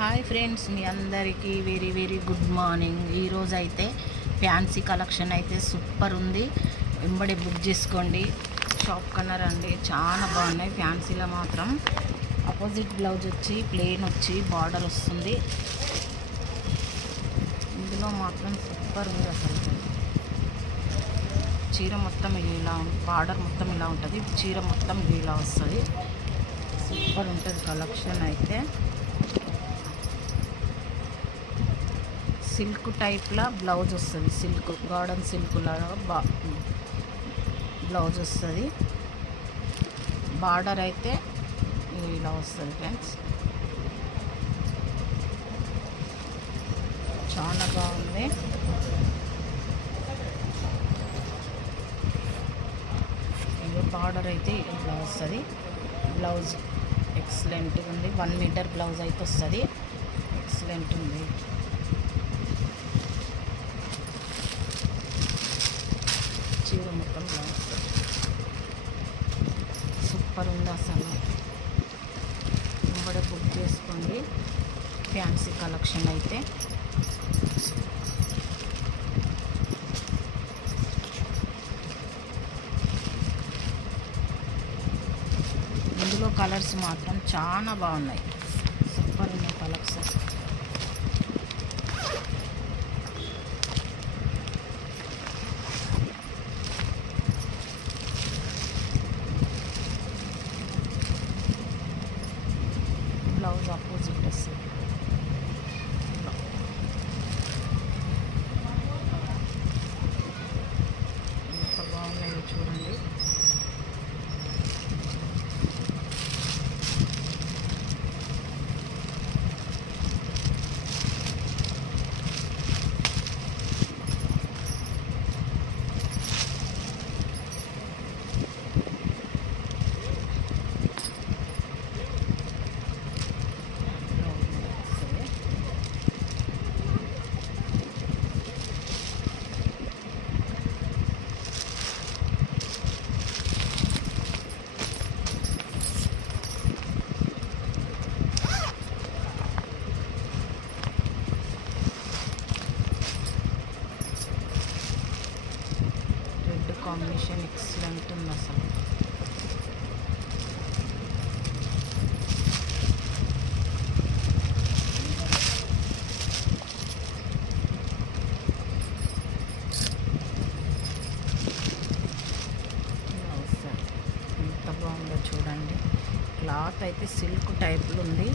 Hi friends, మీ అందరికీ very very good morning. ఈరోజు అయితే ఫ్యాన్సీ కలెక్షన్ అయితే సూపర్ ఉంది. వెంబడే బుక్ చేసుకోండి. షాప్ కన్నా రండి, చాలా బాగున్నాయి. ఫ్యాన్సీలో మాత్రం అపోజిట్ బ్లౌజ్ వచ్చి ప్లెయిన్ వచ్చి బార్డర్ వస్తుంది. ఇందులో మాత్రం సూపర్ ఉంది. అసలు చీర మొత్తం ఇలా బార్డర్ మొత్తం ఇలా ఉంటుంది, చీర మొత్తం ఇలా వస్తుంది. సూపర్ ఉంటుంది కలెక్షన్ అయితే. సిల్క్ టైప్లో బ్లౌజ్ వస్తుంది, సిల్క్ గార్డెన్ సిల్క్ లాగా బ్లౌజ్ వస్తుంది. బార్డర్ అయితే ఇలా వస్తుంది ఫ్రెండ్స్, చాలా బాగుంది. బార్డర్ అయితే ఇలా వస్తుంది. బ్లౌజ్ ఎక్సలెంట్గా ఉంది. 1 మీటర్ బ్లౌజ్ అయితే వస్తుంది. ఎక్సలెంట్ ఉంది. చీర మొత్తం బాగుంటుంది, సూపర్ ఉంది అసలు. కూడా బుక్ చేసుకోండి. ఫ్యాన్సీ కలెక్షన్ అయితే ఇందులో కలర్స్ మాత్రం చాలా బాగున్నాయి. సూపర్ ఉన్నాయి కలెక్షన్. బ్లౌజ్ ఆపోజిట్ వస్తుంది. ఎంత బాగున్నాయో చూడండి. కాంబినేషన్ ఎక్సలెంట్ ఉంది అసలు. ఎంత బాగుందో చూడండి. క్లాత్ అయితే సిల్క్ టైప్లో ఉంది.